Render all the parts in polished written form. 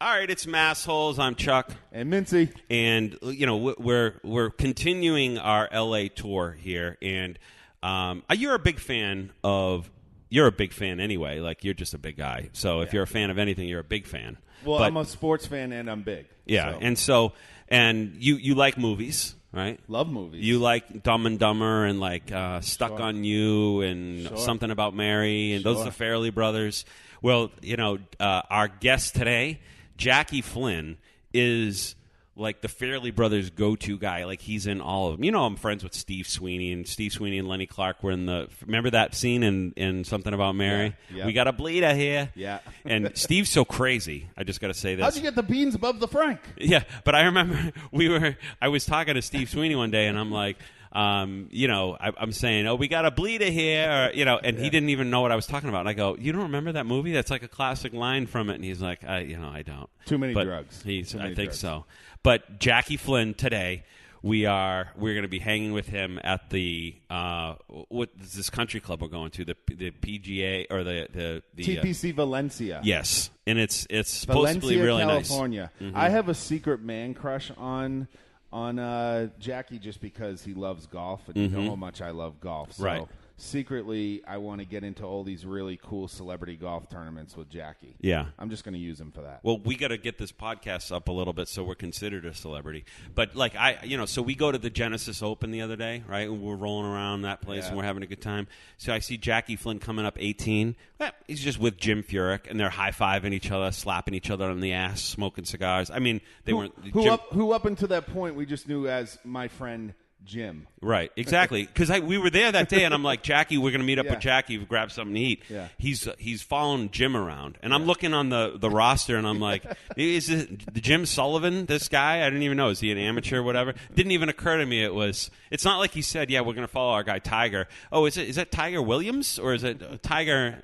All right, it's Massholes. I'm Chuck and Mintzy, and we're continuing our LA tour here. And you're a big fan anyway. Like, you're just a big guy. So if you're a fan of anything, you're a big fan. Well, I'm a sports fan and I'm big. Yeah, and you like movies, right? Love movies. You like Dumb and Dumber and like Stuck on You and Something About Mary, and those are the Farrelly Brothers. Well, our guest today, Jackie Flynn, is like the Farrelly Brothers go-to guy. Like, he's in all of them. I'm friends with Steve Sweeney, and Lenny Clark were in the... Remember that scene in Something About Mary? Yeah. We got a bleeder here. Yeah. And Steve's so crazy. I just got to say this. How'd you get the beans above the frank? Yeah, but I remember I was talking to Steve Sweeney one day, and I'm like... I'm saying, we got a bleeder here, and he didn't even know what I was talking about. And I go, you don't remember that movie? That's like a classic line from it. And he's like, I don't. Too many drugs. I think so. But Jackie Flynn today, we're going to be hanging with him at the what is this country club we're going to, the PGA or the TPC Valencia. Yes, and it's supposed Valencia, to be really California. Nice. Mm-hmm. I have a secret man crush on Jackie just because he loves golf, and you know how much I love golf. So right. Secretly, I want to get into all these really cool celebrity golf tournaments with Jackie. Yeah. I'm just going to use him for that. Well, we got to get this podcast up a little bit so we're considered a celebrity. But so we go to the Genesis Open the other day, right? And we're rolling around that place and we're having a good time. So I see Jackie Flynn coming up 18. He's just with Jim Furyk, and they're high-fiving each other, slapping each other on the ass, smoking cigars. I mean, who up until that point we just knew as my friend Jim. Right, exactly. Because we were there that day, and I'm like, Jackie, we're going to meet up with Jackie, grab something to eat. Yeah. He's following Jim around, and I'm looking on the roster, and I'm like, is it Jim Sullivan, this guy? I didn't even know. Is he an amateur or whatever? Didn't even occur to me it's not like he said, we're going to follow our guy Tiger. Oh, is that Tiger Williams, or is it Tiger,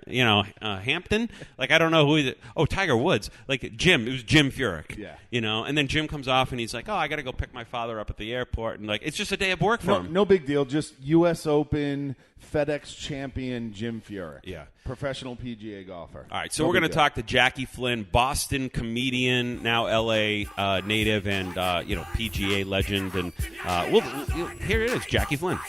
Hampton? Like, I don't know who he is. Oh, Tiger Woods. Like, Jim. It was Jim Furyk. Yeah. And then Jim comes off, and he's like, I got to go pick my father up at the airport, and like, it's just a day of work for him. No big deal. Just U.S. Open, FedEx champion Jim Furyk. Yeah. Professional PGA golfer. All right, so we're going to talk to Jackie Flynn, Boston comedian, now L.A. Native, and PGA legend. And here it is, Jackie Flynn.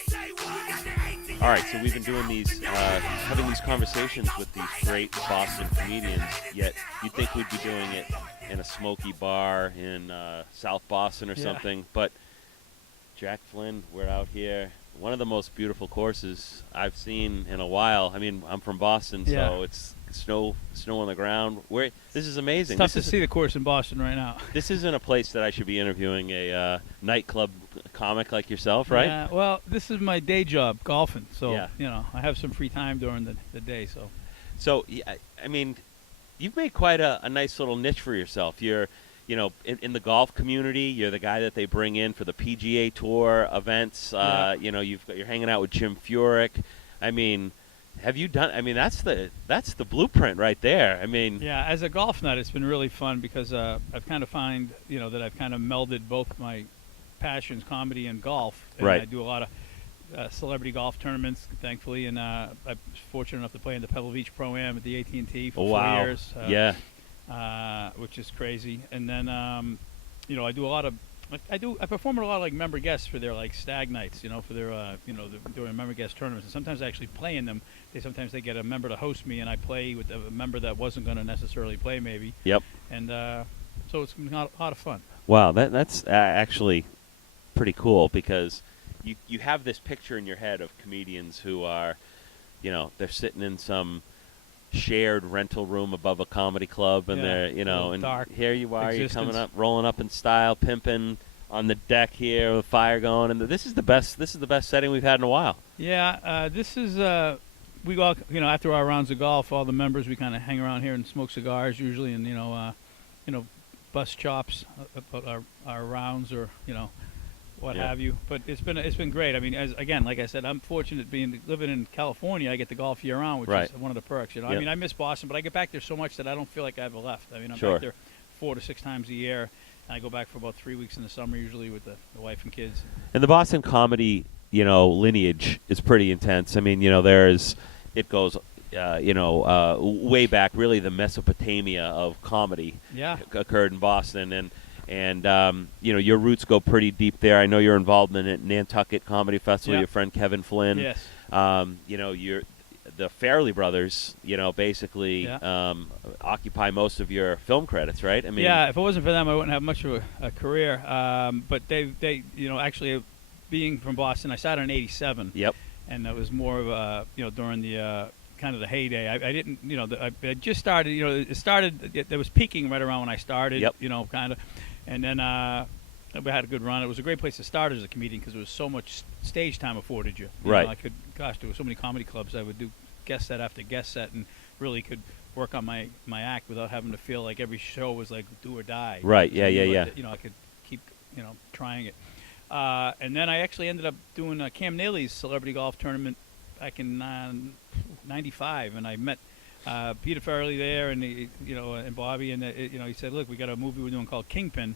All right, so we've been doing these, having these conversations with these great Boston comedians, yet you'd think we'd be doing it in a smoky bar in South Boston or something, but Jack Flynn, we're out here. One of the most beautiful courses I've seen in a while. I mean, I'm from Boston, so it's snow on the ground. This is amazing. It's tough to see the course in Boston right now. This isn't a place that I should be interviewing a nightclub comic like yourself, right? Yeah, well, this is my day job, golfing. So, I have some free time during the day. So, I mean, you've made quite a nice little niche for yourself. You're in the golf community, you're the guy that they bring in for the PGA Tour events. You're hanging out with Jim Furyk. I mean, have you done? I mean, that's the blueprint right there. I mean, yeah. As a golf nut, it's been really fun because I've kind of find that I've kind of melded both my passions, comedy and golf. And right. I do a lot of celebrity golf tournaments, thankfully, and I was fortunate enough to play in the Pebble Beach Pro-Am at the AT&T for 4 years. Which is crazy. And then, I do a lot of, I perform at a lot of like member guests for their like stag nights, for their, during member guest tournaments. And sometimes I actually play in them. Sometimes they get a member to host me, and I play with a member that wasn't going to necessarily play, maybe. Yep. And so it's been a lot of fun. Wow, that's actually pretty cool because you have this picture in your head of comedians who are, they're sitting in some shared rental room above a comedy club, and they're and dark here you are, existence. you're coming up, rolling up in style, pimping on the deck here with fire going, and this is the best setting we've had in a while. Yeah, this is we go, after our rounds of golf, all the members, we kind of hang around here and smoke cigars usually, and bust chops about our rounds, or what have you. But it's been great. I mean, like I said, I'm fortunate living in California. I get to golf year round, which is one of the perks. I mean, I miss Boston, but I get back there so much that I don't feel like I ever left. I mean, I'm back there 4 to 6 times a year, and I go back for about 3 weeks in the summer, usually with the wife and kids. And the Boston comedy, lineage is pretty intense. I mean, it goes way back, really the Mesopotamia of comedy occurred in Boston, and your roots go pretty deep there. I know you're involved in it, Nantucket Comedy Festival. Your friend Kevin Flynn. Yes. You're the Farrelly Brothers. Basically occupy most of your film credits, right? I mean, if it wasn't for them, I wouldn't have much of a career. But they actually being from Boston, I started in '87. Yep. And that was more of a during the kind of the heyday. I didn't, I just started. It was peaking right around when I started. Yep. Kind of, and then we had a good run. It was a great place to start as a comedian because there was so much stage time afforded you. Right. There were so many comedy clubs. I would do guest set after guest set and really could work on my act without having to feel like every show was like do or die. Right. So, Yeah. I could keep trying it. And then I actually ended up doing Cam Neely's celebrity golf tournament back in '95, and I met Peter Farrelly there, and and Bobby, and he said, "Look, we got a movie we're doing called Kingpin,"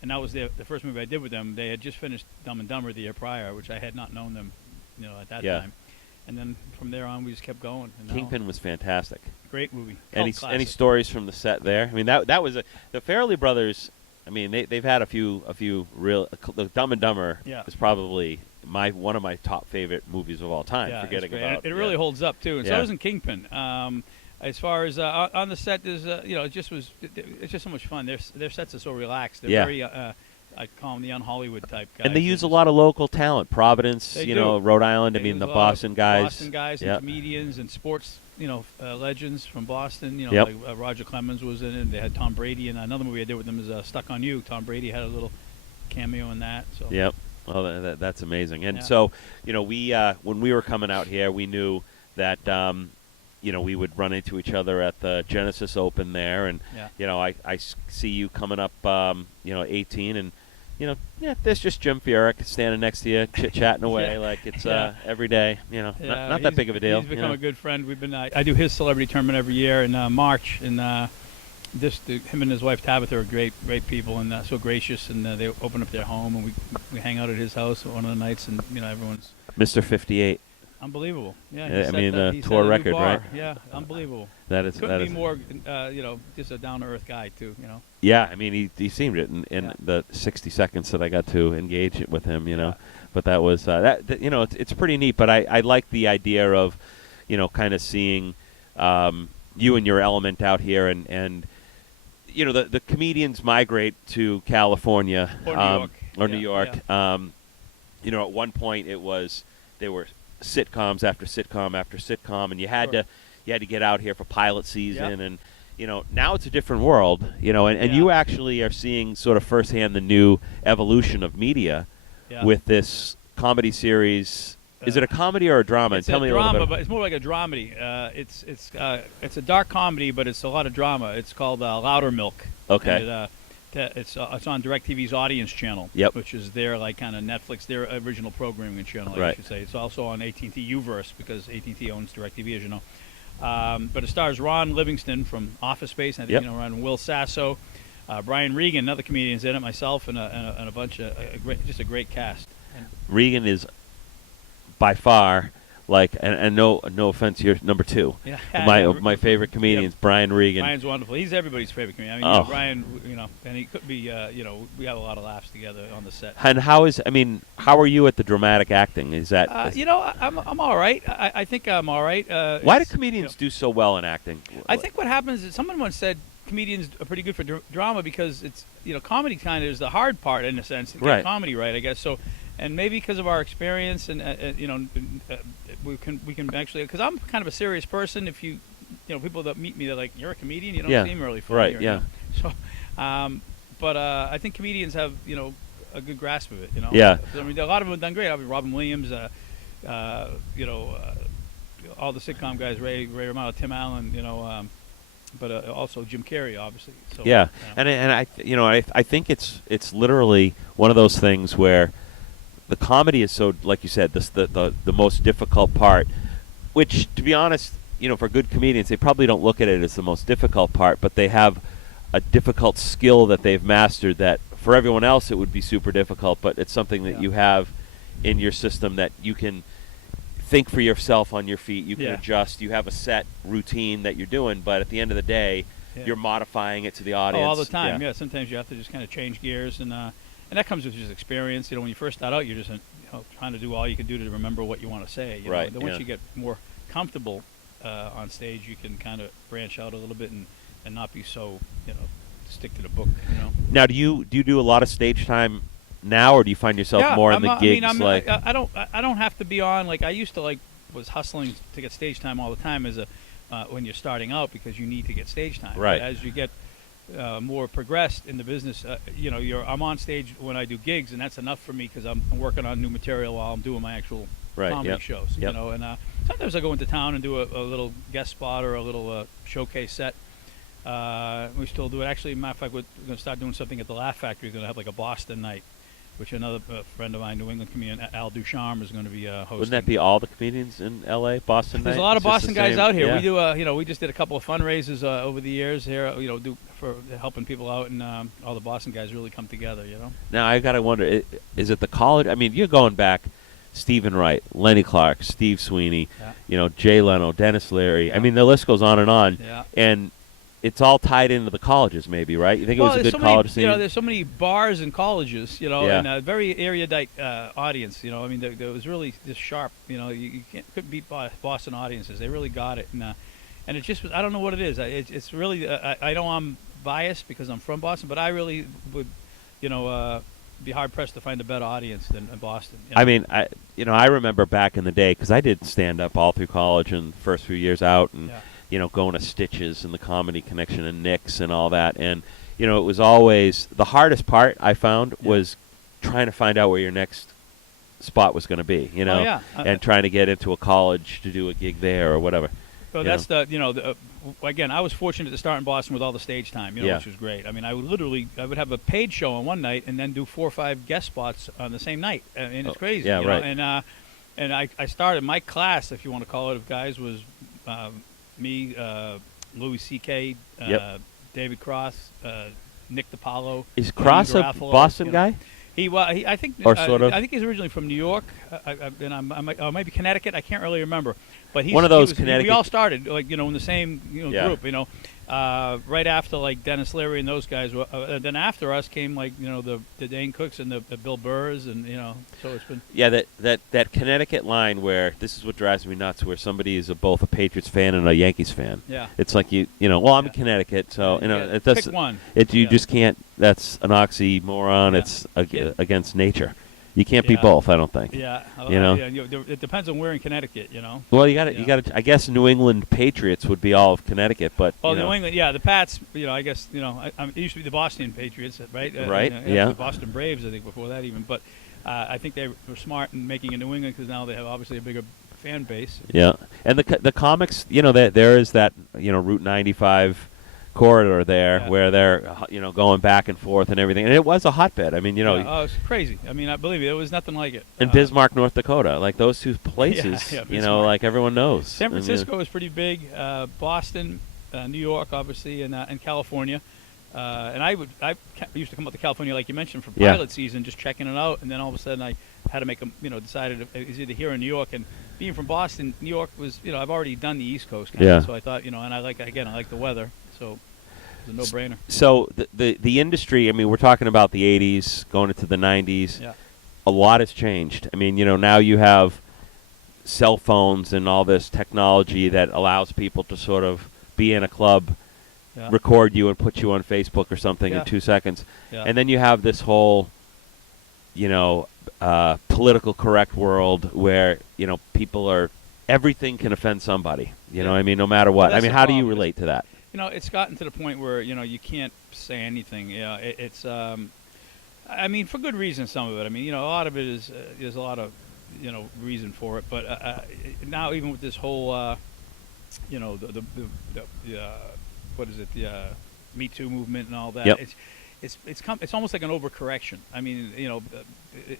and that was the first movie I did with them. They had just finished Dumb and Dumber the year prior, which I had not known them, at that time. And then from there on, we just kept going. And Kingpin was fantastic. Great movie. Any stories from the set there? I mean, that was the Farrelly Brothers. I mean, they've had a few real. The Dumb and Dumber is probably one of my top favorite movies of all time. Yeah, forgetting about it really holds up too. And so was in Kingpin. As far as on the set, there's it's just so much fun. Their sets are so relaxed. They're very I call them the un-Hollywood type guys. And they use a lot of local talent. Providence, Rhode Island. I mean, the Boston guys. Boston guys and comedians and sports, legends from Boston. Like Roger Clemens was in it. They had Tom Brady, and another movie I did with them is Stuck on You. Tom Brady had a little cameo in that. So. Yep. Well, that's amazing. And so, we when we were coming out here, we knew that we would run into each other at the Genesis Open there, and I see you coming up, 18, and there's just Jim Furyk standing next to you, chit-chatting away like it's every day. Not that big of a deal. He's become a good friend. We've been I do his celebrity tournament every year in March, and him and his wife Tabitha are great people and so gracious, and they open up their home, and we hang out at his house one of the nights, and everyone's Mr. 58. Unbelievable. Yeah, the tour record, right? Yeah, unbelievable. Couldn't be more, just a down-to-earth guy, too, Yeah, I mean, he seemed it in the 60 seconds that I got to engage with him, But that was, it's pretty neat. But I like the idea of, kind of seeing you and your element out here. And the comedians migrate to California. Or New York. At one point they were sitcoms after sitcom after sitcom, and you had to get out here for pilot season, and now it's a different world, and you actually are seeing sort of firsthand the new evolution of media with this comedy series. Is it a comedy or a drama? It's Tell me a little bit. But it's more like a dramedy. It's a dark comedy, but it's a lot of drama. It's called Loudermouth. Okay. It's on DirecTV's audience channel, which is their kind of Netflix, their original programming channel, I should say. It's also on AT&T Uverse because AT&T owns DirecTV, as you know. But it stars Ron Livingston from Office Space, and I think Ron Will Sasso, Brian Regan, another comedian's in it, myself, and a bunch of just a great cast. And Regan is by far. And no offense, you're number 2. Yeah. My favorite comedians, Brian Regan. Brian's wonderful. He's everybody's favorite comedian. I mean, Brian, and he could be, we have a lot of laughs together on the set. And how are you at the dramatic acting? Is that? I'm all right. I think I'm all right. Why do comedians do so well in acting? I think what happens is someone once said comedians are pretty good for drama because it's, comedy kind of is the hard part in a sense. To get comedy right, I guess. So. And maybe because of our experience, and we can actually, because I'm kind of a serious person. If people that meet me, they're like, "You're a comedian. You don't seem really funny." Right. Yeah. So, but I think comedians have a good grasp of it. Yeah. I mean, a lot of them have done great. I mean, Robin Williams, all the sitcom guys, Ray Romano, Tim Allen, but also Jim Carrey, obviously. So, yeah. And I think it's literally one of those things where. The comedy is so, like you said, the most difficult part, which, to be honest, for good comedians, they probably don't look at it as the most difficult part, but they have a difficult skill that they've mastered that for everyone else it would be super difficult, but it's something that you have in your system that you can think for yourself on your feet. You can Yeah. adjust. You have a set routine that you're doing, but at the end of the day, you're modifying it to the audience. Oh, all the time. Yeah. Sometimes you have to just kind of change gears, and that comes with just experience. You know, when you first start out, you're just trying to do all you can do to remember what you want to say. You know? Right. Then once you get more comfortable on stage, you can kind of branch out a little bit and not be so stick to the book. You know. Now, do you do a lot of stage time now, or do you find yourself more in the gigs? I don't have to be on. Like I used to was hustling to get stage time all the time as when you're starting out, because you need to get stage time. Right. But as you get more progressed in the business, I'm on stage when I do gigs, and that's enough for me because I'm working on new material while I'm doing my actual comedy shows. Yep. You know, and sometimes I go into town and do a little guest spot or a little showcase set. We still do it. Actually, matter of fact, we're going to start doing something at the Laugh Factory. We're going to have like a Boston night, which another friend of mine, New England comedian Al Ducharme, is going to be hosting. Wouldn't that be all the comedians in L.A., Boston There's night? a lot of It's just Boston the guys same? out here. Yeah. We do, we just did a couple of fundraisers over the years here, for helping people out, and all the Boston guys really come together, you know. Now, I got to wonder, is it the college? I mean, you're going back Stephen Wright, Lenny Clark, Steve Sweeney, Jay Leno, Dennis Leary. Yeah. I mean, the list goes on and on. Yeah. And it's all tied into the colleges, maybe, right? You think it was a good college scene? There's so many bars and colleges, Yeah. and a very erudite audience. I mean, there was really just sharp. You couldn't beat Boston audiences. They really got it, and it just was. I don't know what it is. It's really. I know I'm biased because I'm from Boston, but I really would, be hard pressed to find a better audience than Boston. I mean, I remember back in the day, because I did stand up all through college and first few years out, and going to Stitches and the Comedy Connection and Nick's and all that. And, it was always the hardest part I found was trying to find out where your next spot was going to be, and trying to get into a college to do a gig there or whatever. So that's again, I was fortunate to start in Boston with all the stage time, which was great. I mean, I would have a paid show on one night and then do 4 or 5 guest spots on the same night. And it's crazy. Yeah, right. And I started my class, if you want to call it, of guys was me, Louis C.K., David Cross, Nick DiPaolo. Is Cross a Boston guy? I think, or sort of. I think he's originally from New York, and maybe Connecticut. I can't really remember. But one of those Connecticut. We all started in the same group. Right after Dennis Leary and those guys. Then after us came the Dane Cooks and the Bill Burrs, and so it's been that Connecticut line where this is what drives me nuts, where somebody is both a Patriots fan and a Yankees fan. Yeah, it's like I'm in Connecticut, so it does. Pick one. You just can't. That's an oxymoron. Yeah. It's against nature. You can't be both, I don't think. Yeah, it depends on where in Connecticut, Well, you got to. I guess New England Patriots would be all of Connecticut, but New England, the Pats. I guess it used to be the Boston Patriots, right? Right. The Boston Braves, I think, before that even. But I think they were smart in making it New England because now they have obviously a bigger fan base. Yeah, and the comics, there is that Route 95 corridor there where they're going back and forth and everything, and it was a hotbed. I mean, oh, it's crazy. I mean, I believe it was nothing like it. And Bismarck, North Dakota, like those two places, like everyone knows. San Francisco is pretty big. Boston, New York, obviously, and California. And I used to come up to California, like you mentioned, for pilot season, just checking it out, and then all of a sudden I had to make decided it was either here or New York. And being from Boston, New York was, I've already done the East Coast, so I thought, and I like the weather, so it was a no-brainer. So the industry, I mean, we're talking about the 80s, going into the 90s. Yeah. A lot has changed. I mean, now you have cell phones and all this technology that allows people to sort of be in a club, record you and put you on Facebook or something in 2 seconds. Yeah. And then you have this whole, political correct world where, people are, everything can offend somebody. You know what I mean? No matter what. I mean, how do you relate to that? It's gotten to the point where, you can't say anything. It's, I mean, for good reason, some of it. I mean, a lot of it is, there's a lot of, reason for it. But now even with this whole, the what is it, the Me Too movement and all that, it's almost like an overcorrection. I mean,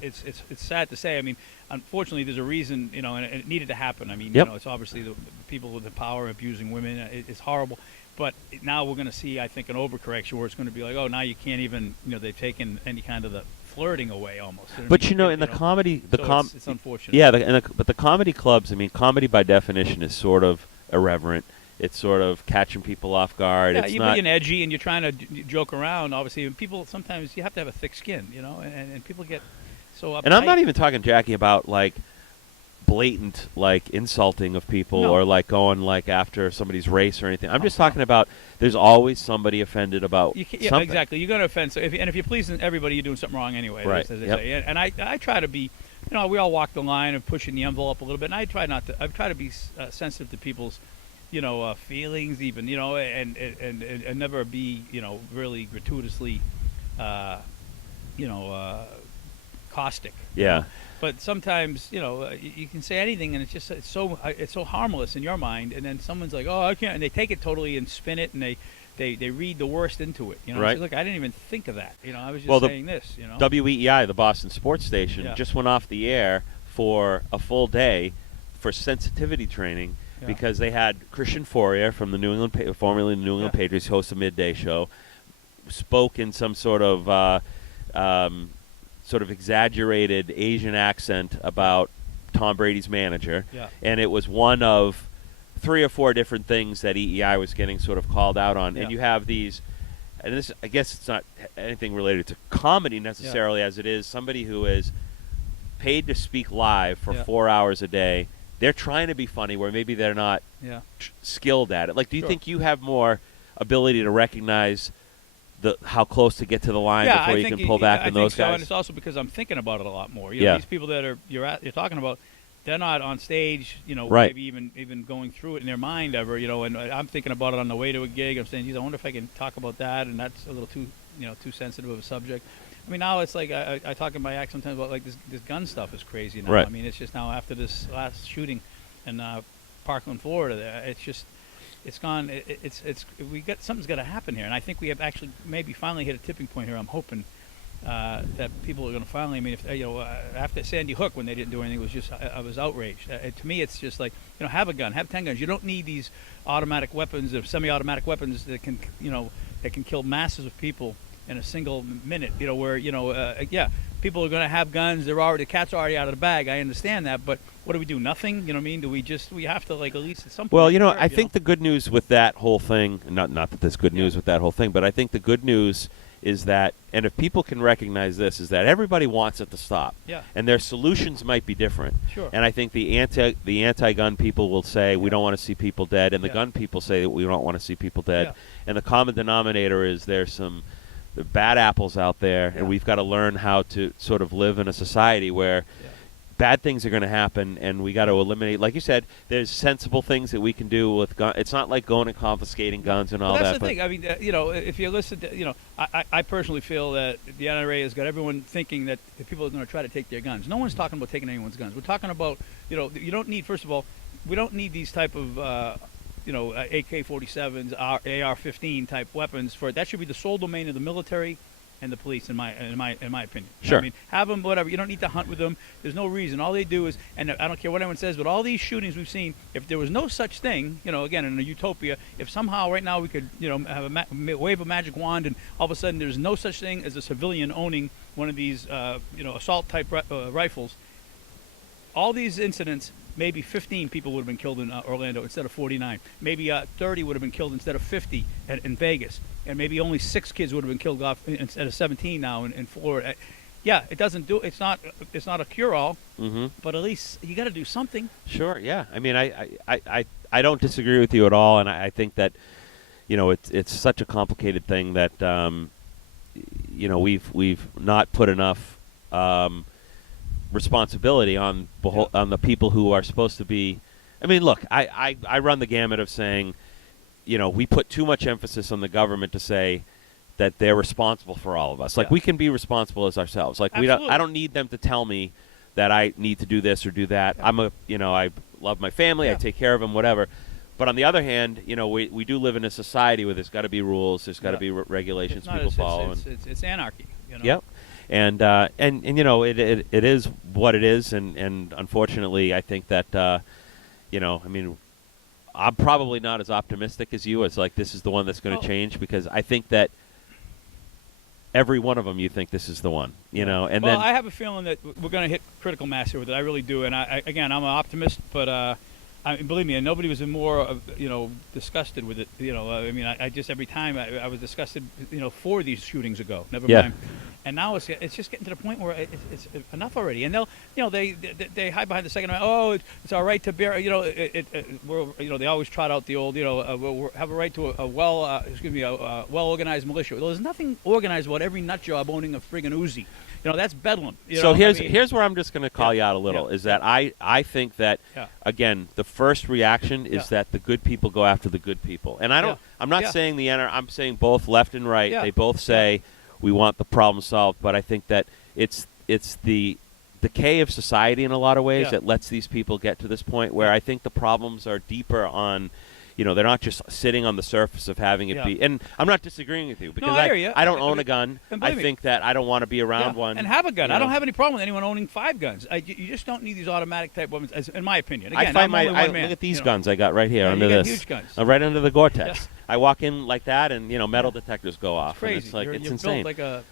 it's sad to say. I mean, unfortunately, there's a reason, and it needed to happen. I mean, it's obviously the people with the power abusing women. It's horrible. But now we're going to see, I think, an overcorrection where it's going to be like, oh, now you can't even, they've taken any kind of the flirting away almost. But in the comedy, it's unfortunate. Yeah, but the comedy clubs. I mean, comedy by definition is sort of irreverent. It's sort of catching people off guard. Yeah, it's you're not being edgy and you're trying to joke around. Obviously, and people sometimes you have to have a thick skin, and people get so uptight. And I'm not even talking, Jackie, about like blatant like insulting of people or like going like after somebody's race or anything. I'm just talking about there's always somebody offended about something. Exactly. You're going to offend. So if you're pleasing everybody, you're doing something wrong anyway. Right. As they say. And I try to be, we all walk the line of pushing the envelope a little bit. And I try to be sensitive to people's, feelings even, and never be, really gratuitously, caustic. Yeah. But sometimes, you can say anything, and it's so harmless in your mind, and then someone's like, "Oh, I can't," and they take it totally and spin it, and they read the worst into it. Right. Look, I didn't even think of that. I was just saying this. WEEI, the Boston sports station, just went off the air for a full day for sensitivity training because they had Christian Fourier from the formerly New England Patriots, host a midday show, spoke in some sort of exaggerated Asian accent about Tom Brady's manager. Yeah. And it was one of 3 or 4 different things that EEI was getting sort of called out on. Yeah. And you have these, and this, I guess it's not anything related to comedy necessarily as it is somebody who is paid to speak live for 4 hours a day. They're trying to be funny where maybe they're not skilled at it. Like, do you think you have more ability to recognize how close to get to the line before you can pull back than those guys? And it's also because I'm thinking about it a lot more. These people that you're talking about, they're not on stage, maybe even going through it in their mind ever, and I'm thinking about it on the way to a gig. I'm saying, geez, I wonder if I can talk about that, and that's a little too sensitive of a subject. I mean, now it's like I talk in my act sometimes about like this gun stuff is crazy now. Right. I mean, it's just now after this last shooting in Parkland, Florida, it's just. It's gone. Something's got to happen here, and I think we have actually maybe finally hit a tipping point here. I'm hoping that people are going to finally. I mean, after Sandy Hook, when they didn't do anything, it was just I was outraged. To me, it's just like have a gun, have 10 guns. You don't need these automatic weapons or semi-automatic weapons that can kill masses of people in a single minute. People are going to have guns. The cat's already out of the bag. I understand that, but what do? Nothing? You know what I mean? We have to at least at some point. Well, I think the good news with that whole thing, not that there's good news with that whole thing, but I think the good news is that, and if people can recognize this, is that everybody wants it to stop. Yeah. And their solutions might be different. Sure. And I think the anti-gun people will say we don't want to see people dead, and the gun people say that we don't want to see people dead. Yeah. And the common denominator is there's some bad apples out there, and we've got to learn how to sort of live in a society where bad things are going to happen, and we got to eliminate. Like you said, there's sensible things that we can do with guns. It's not like going and confiscating guns and all that. That's the thing. I mean, if you listen to, I personally feel that the NRA has got everyone thinking that people are going to try to take their guns. No one's talking about taking anyone's guns. We're talking about, you don't need. First of all, we don't need these type of. AK-47s, AR-15 type weapons for it. That should be the sole domain of the military and the police, in my opinion. Sure. I mean, have them, whatever. You don't need to hunt with them. There's no reason. All they do is, and I don't care what anyone says, but all these shootings we've seen, if there was no such thing, again, in a utopia, if somehow right now we could, have wave a magic wand, and all of a sudden there's no such thing as a civilian owning one of these, assault type rifles. All these incidents. Maybe 15 people would have been killed in Orlando instead of 49. Maybe 30 would have been killed instead of 50 in Vegas. And maybe only 6 kids would have been killed off instead of 17 now in Florida. Yeah, it doesn't do. It's not a cure-all. Mm-hmm. But at least you got to do something. Sure. Yeah. I mean, I don't disagree with you at all, and I think that it's such a complicated thing that we've not put enough. Responsibility on the people who are supposed to be. I mean, look, I run the gamut of saying, we put too much emphasis on the government to say that they're responsible for all of us. Like, we can be responsible as ourselves. Like, I don't need them to tell me that I need to do this or do that. Yeah. I love my family. I take care of them, whatever. But on the other hand, we do live in a society where there's got to be rules. There's got to be regulations people follow. It's anarchy. Yep. And it is what it is, and unfortunately, I think that I mean, I'm probably not as optimistic as you as like this is the one that's going to change, because I think that every one of them you think this is the one, you know. And well, then I have a feeling that we're going to hit critical mass here with it. I really do. And again, I'm an optimist, but believe me, nobody was more disgusted with it. I mean, I just every time I was disgusted, 4 of these shootings ago. Never mind. And now it's just getting to the point where it's enough already. And they hide behind the second. Oh, it's our right to bear. They always trot out the old. We'll have a right to a well-organized militia. Well, there's nothing organized about every nut job owning a friggin' Uzi. That's bedlam. Here's where I'm just going to call you out a little. Is that I think that again the first reaction is that the good people go after the good people, and I'm not saying I'm saying both left and right. They both say. We want the problem solved, but I think that it's the decay of society in a lot of ways that lets these people get to this point where I think the problems are deeper on, they're not just sitting on the surface of having it be. And I'm not disagreeing with you because I don't own a gun. I think that I don't want to be around one. And have a gun. I don't have any problem with anyone owning 5 guns. You just don't need these automatic type weapons, in my opinion. Again, look at these guns I got right here under this. Huge guns. Right under the Gore-Tex. I walk in like that, and metal detectors go off. It's crazy. And it's like you're insane. Built like a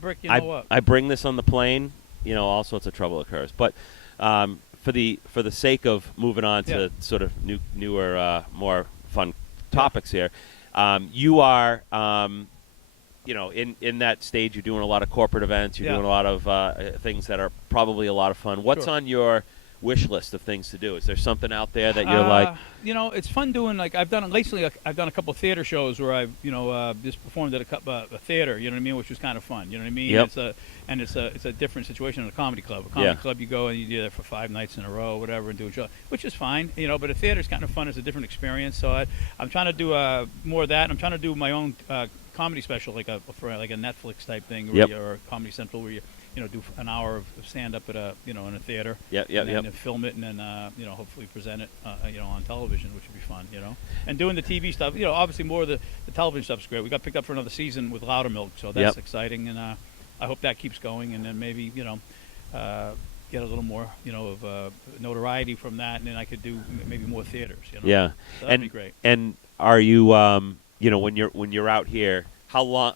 brick. I bring this on the plane. All sorts of trouble occurs. But for the sake of moving on to sort of newer, more fun topics here, you are in that stage. You're doing a lot of corporate events. You're doing a lot of things that are probably a lot of fun. What's on your wish list of things to do? Is there something out there that you're like? It's fun doing, like I've done lately. I've done a couple of theater shows where I've just performed at a theater. You know what I mean, which was kind of fun. You know what I mean? Yep. It's a different situation in a comedy club. A comedy club, you go and you do that for 5 nights in a row, whatever, and do a show, which is fine. But a theater's kind of fun. It's a different experience. So I'm trying to do more of that. I'm trying to do my own comedy special, like a Netflix type thing, or a Comedy Central, where you do an hour of stand-up at in a theater. And then film it, and then hopefully present it on television, which would be fun. And doing the TV stuff. Obviously more of the television stuff's great. We got picked up for another season with Loudermouth, so that's exciting, and I hope that keeps going, and then maybe get a little more of notoriety from that, and then I could do maybe more theaters. Yeah, so that'd be great. And are you when you're out here, how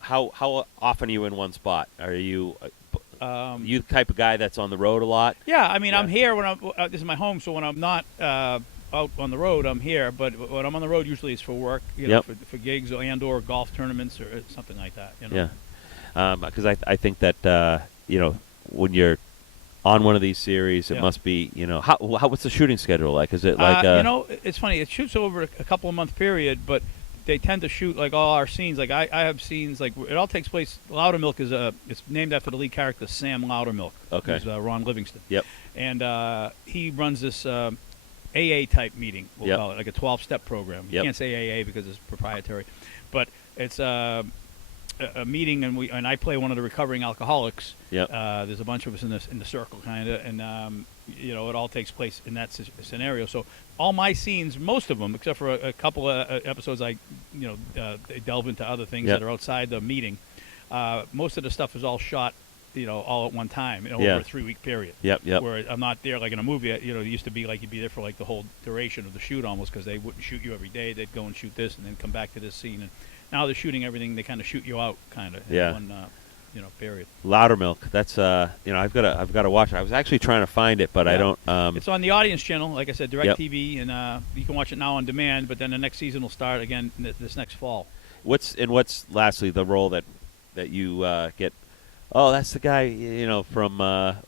often are you in one spot? Are you you the type of guy that's on the road a lot? Yeah, I mean, I'm here when this is my home, so when I'm not out on the road, I'm here. But when I'm on the road, usually it's for work, for gigs or golf tournaments or something like that. Yeah, because I think that when you're on one of these series, it must be what's the shooting schedule like? Is it like it's funny. It shoots over a couple of month period, but they tend to shoot like all our scenes. Like I have scenes like it all takes place. Loudermilk is it's named after the lead character Sam Loudermilk. Okay. Who's Ron Livingston. Yep. And he runs this AA type meeting. We'll call it like a 12-step program. You can't say AA because it's proprietary, but it's a meeting, and I play one of the recovering alcoholics. Yep. There's a bunch of us in the circle, kind of, and it all takes place in that scenario. So all my scenes, most of them, except for a couple of episodes, they delve into other things that are outside the meeting. Most of the stuff is all shot, all at one time, over a 3-week period. Yep. Where I'm not there like in a movie. It used to be like you'd be there for like the whole duration of the shoot almost, because they wouldn't shoot you every day. They'd go and shoot this and then come back to this scene. And now they're shooting everything. They kind of shoot you out, kind of. In one, period. Loudermilk. That's I've got to watch it. I was actually trying to find it, but I don't. It's on the Audience channel, like I said, DirecTV, and you can watch it now on demand. But then the next season will start again this next fall. What's lastly the role that you get? Oh, that's the guy, from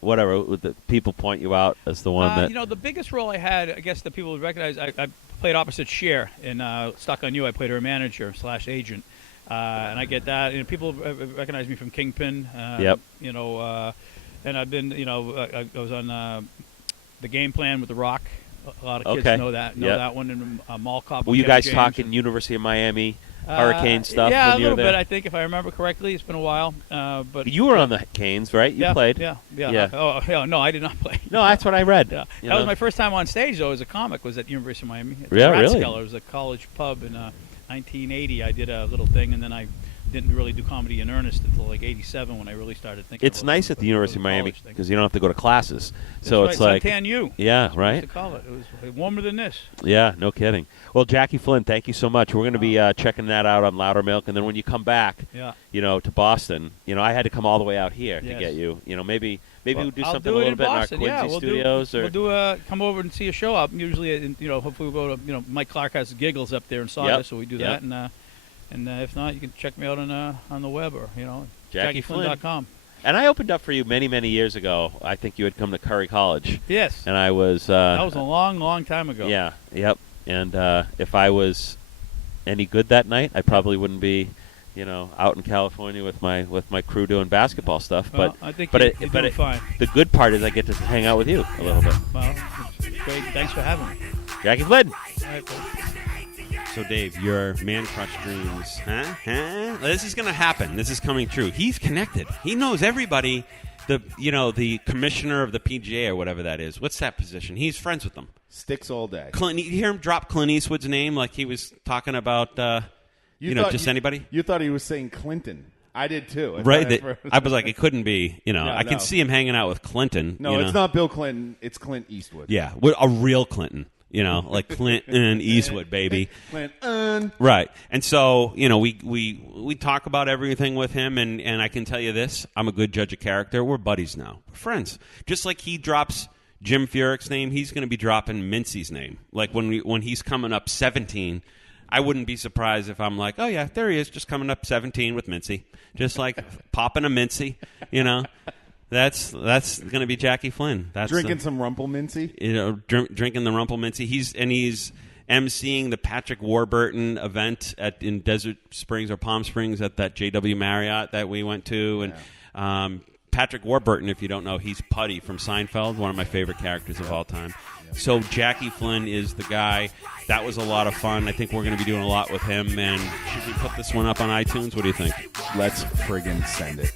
whatever. The people point you out as the one that. The biggest role I had, I guess that people would recognize. I played opposite Cher in Stuck on You. I played her manager / agent. And I get that. People recognize me from Kingpin. Yep. And I've been, I was on The Game Plan with The Rock. A lot of kids know that one. And Mall Cop. Were you guys talking University of Miami hurricane stuff? Yeah, when a you were little there? bit. I think if I remember correctly, it's been a while. But you were on the Canes, right? You played. Yeah. Oh no, I did not play. No, that's what I read. Yeah. That was my first time on stage though as a comic. Was at University of Miami. Yeah, really? It was a college pub in 1980. I did a little thing, and then I didn't really do comedy in earnest until like '87 when I really started thinking. It's nice at the University of Miami because you don't have to go to classes. That's so right. it's like Suntan U. Yeah, That's what I right. used to call it. It was warmer than this. Yeah, no kidding. Well, Jackie Flynn, thank you so much. We're going to be checking that out on Loudermouth, and then when you come back, to Boston, I had to come all the way out here to get you. Maybe we'll do something a little bit Boston. in our Quincy studios. We'll come over and see a show up. Usually, hopefully we'll go to, Mike Clark has Giggles up there in Saugus, so we do that. And if not, you can check me out on the web or, JackieFlynn.com. And I opened up for you many, many years ago. I think you had come to Curry College. Yes. And I was... that was a long, long time ago. Yeah, yep. And if I was any good that night, I probably wouldn't be, out in California with my crew doing basketball stuff. Well, I think you're doing fine. The good part is I get to hang out with you a little bit. Well, great. Thanks for having me. Jackie Flynn. All right, So, Dave, your man crush dreams, This is going to happen. This is coming true. He's connected. He knows everybody. The commissioner of the PGA or whatever that is. What's that position? He's friends with them. Sticks all day. You hear him drop Clint Eastwood's name like he was talking about, anybody? You thought he was saying Clinton. I did too. Right. I was like, it couldn't be. I can see him hanging out with Clinton. No, it's not Bill Clinton. It's Clint Eastwood. Yeah, a real Clinton. Like Clinton Eastwood, baby. Clinton. Right. And so, we talk about everything with him, and I can tell you this. I'm a good judge of character. We're buddies now. We're friends. Just like he drops Jim Furyk's name, he's going to be dropping Mincy's name. Like when he's coming up 17, I wouldn't be surprised if I'm like, oh, yeah, there he is, just coming up 17 with Mincy. Just like popping a Mincy, That's going to be Jackie Flynn. That's drinking some Rumplemincy. Drinking the Rumplemincy. He's emceeing the Patrick Warburton event in Desert Springs or Palm Springs at that JW Marriott that we went to. And Patrick Warburton, if you don't know, he's Putty from Seinfeld, one of my favorite characters of all time. So Jackie Flynn is the guy. That was a lot of fun. I think we're going to be doing a lot with him. And should we put this one up on iTunes? What do you think? Let's friggin' send it.